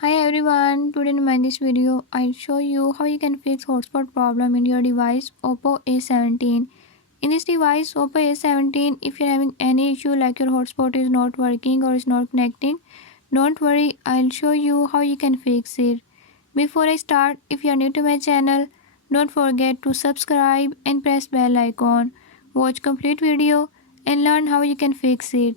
Hi everyone, today in this video I'll show you how you can fix hotspot problem in your device Oppo A17. In this device Oppo A17, if you're having any issue like your hotspot is not working or is not connecting, don't worry, I'll show you how you can fix it. Before I start, if you are new to my channel, don't forget to subscribe and press bell icon. Watch complete video and learn how you can fix it.